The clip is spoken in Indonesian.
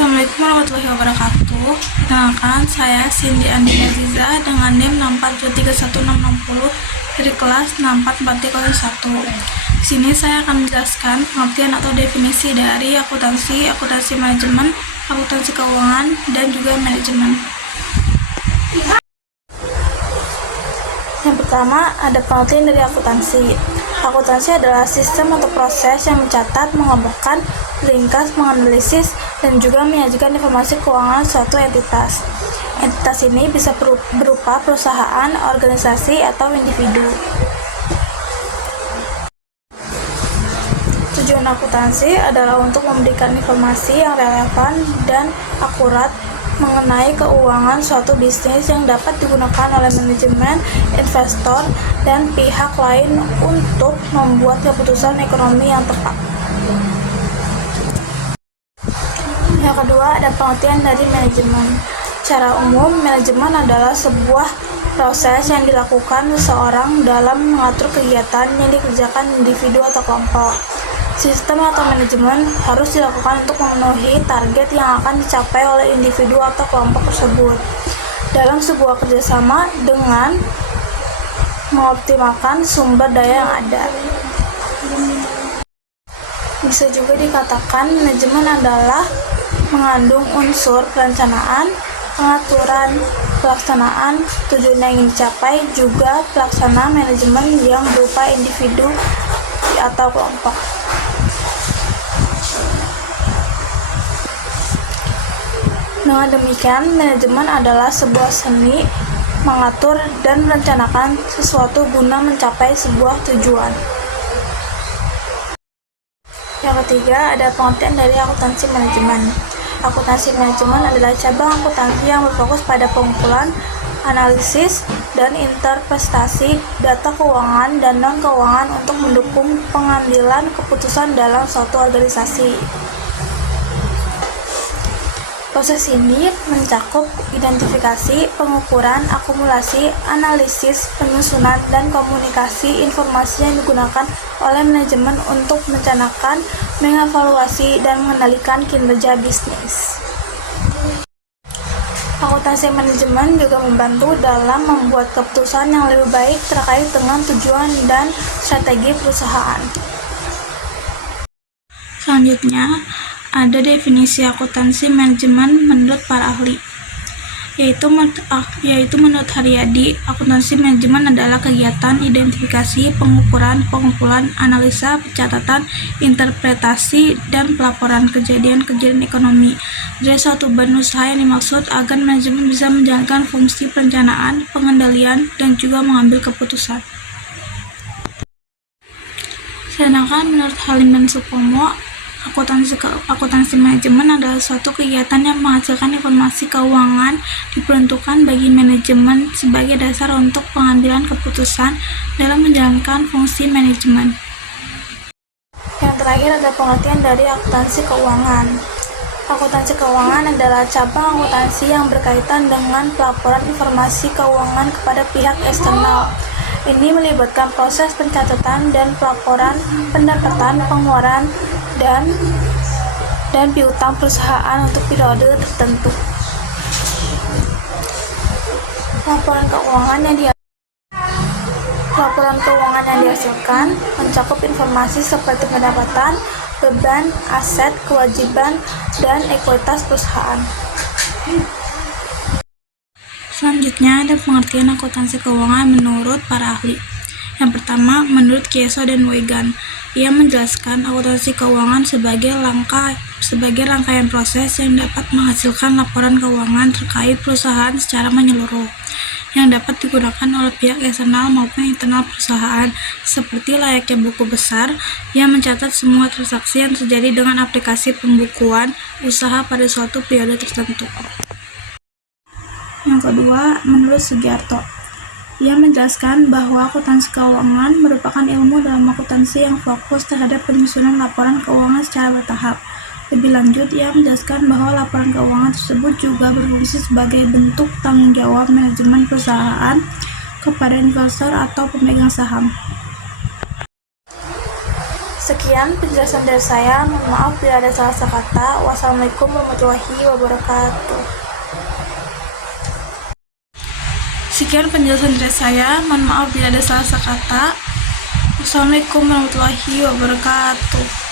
Assalamualaikum warahmatullahi wabarakatuh. Perkenalkan, saya Cindy Andi Aziza dengan NIM 6423160 dari kelas 64401. Di sini saya akan menjelaskan pengertian atau definisi dari akuntansi, akuntansi manajemen, akuntansi keuangan, dan juga manajemen. Yang pertama, ada pengertian dari akuntansi. Akuntansi adalah sistem atau proses yang mencatat, mengelompokkan, meringkas, menganalisis, dan juga menyajikan informasi keuangan suatu entitas. Entitas ini bisa berupa perusahaan, organisasi, atau individu. Tujuan akuntansi adalah untuk memberikan informasi yang relevan dan akurat mengenai keuangan suatu bisnis yang dapat digunakan oleh manajemen, investor, dan pihak lain untuk membuat keputusan ekonomi yang tepat. Yang kedua, ada pengertian dari manajemen. Secara umum, manajemen adalah sebuah proses yang dilakukan seseorang dalam mengatur kegiatan yang dikerjakan individu atau kelompok. Sistem atau manajemen harus dilakukan untuk memenuhi target yang akan dicapai oleh individu atau kelompok tersebut dalam sebuah kerjasama dengan mengoptimalkan sumber daya yang ada. Bisa juga dikatakan manajemen adalah mengandung unsur perencanaan, pengaturan, pelaksanaan, tujuan yang ingin dicapai, juga pelaksana manajemen yang berupa individu atau kelompok. Dengan demikian, manajemen adalah sebuah seni mengatur dan merencanakan sesuatu guna mencapai sebuah tujuan. Yang ketiga, ada pengertian dari akuntansi manajemen. Akuntansi manajemen adalah cabang akuntansi yang berfokus pada pengumpulan, analisis, dan interpretasi data keuangan dan non-keuangan untuk mendukung pengambilan keputusan dalam suatu organisasi. Proses ini mencakup identifikasi, pengukuran, akumulasi, analisis, penyusunan, dan komunikasi informasi yang digunakan oleh manajemen untuk merencanakan, mengevaluasi, dan mengendalikan kinerja bisnis. Akuntansi manajemen juga membantu dalam membuat keputusan yang lebih baik terkait dengan tujuan dan strategi perusahaan. Selanjutnya, ada definisi akuntansi manajemen menurut para ahli, yaitu menurut Haryadi, akuntansi manajemen adalah kegiatan identifikasi, pengukuran, pengumpulan, analisa, pencatatan, interpretasi, dan pelaporan kejadian-kejadian ekonomi dari suatu badan usaha yang dimaksud agar manajemen bisa menjalankan fungsi perencanaan, pengendalian, dan juga mengambil keputusan. Sedangkan menurut Halim dan Supomo, akuntansi manajemen adalah suatu kegiatan yang menghasilkan informasi keuangan diperuntukkan bagi manajemen sebagai dasar untuk pengambilan keputusan dalam menjalankan fungsi manajemen. Yang terakhir ada pengertian dari akuntansi keuangan. Akuntansi keuangan adalah cabang akuntansi yang berkaitan dengan pelaporan informasi keuangan kepada pihak eksternal. Ini melibatkan proses pencatatan dan pelaporan pendapatan, pengeluaran, dan piutang perusahaan untuk periode tertentu. Laporan keuangan yang dihasilkan mencakup informasi seperti pendapatan, beban, aset, kewajiban, dan ekuitas perusahaan. Selanjutnya ada pengertian akuntansi keuangan menurut para ahli. Yang pertama, menurut Kieso dan Wegan, ia menjelaskan akuntansi keuangan sebagai rangkaian proses yang dapat menghasilkan laporan keuangan terkait perusahaan secara menyeluruh, yang dapat digunakan oleh pihak eksternal maupun internal perusahaan, seperti layaknya buku besar yang mencatat semua transaksi yang terjadi dengan aplikasi pembukuan usaha pada suatu periode tertentu. Yang kedua, menurut Sugiarto, ia menjelaskan bahwa akuntansi keuangan merupakan ilmu dalam akuntansi yang fokus terhadap penyusunan laporan keuangan secara bertahap. Lebih lanjut, ia menjelaskan bahwa laporan keuangan tersebut juga berfungsi sebagai bentuk tanggung jawab manajemen perusahaan kepada investor atau pemegang saham. Sekian penjelasan dari saya. Mohon maaf bila ada salah kata. Wassalamualaikum warahmatullahi wabarakatuh. Sekian penjelasan dari saya. Mohon maaf bila ada salah kata. Wassalamualaikum warahmatullahi wabarakatuh.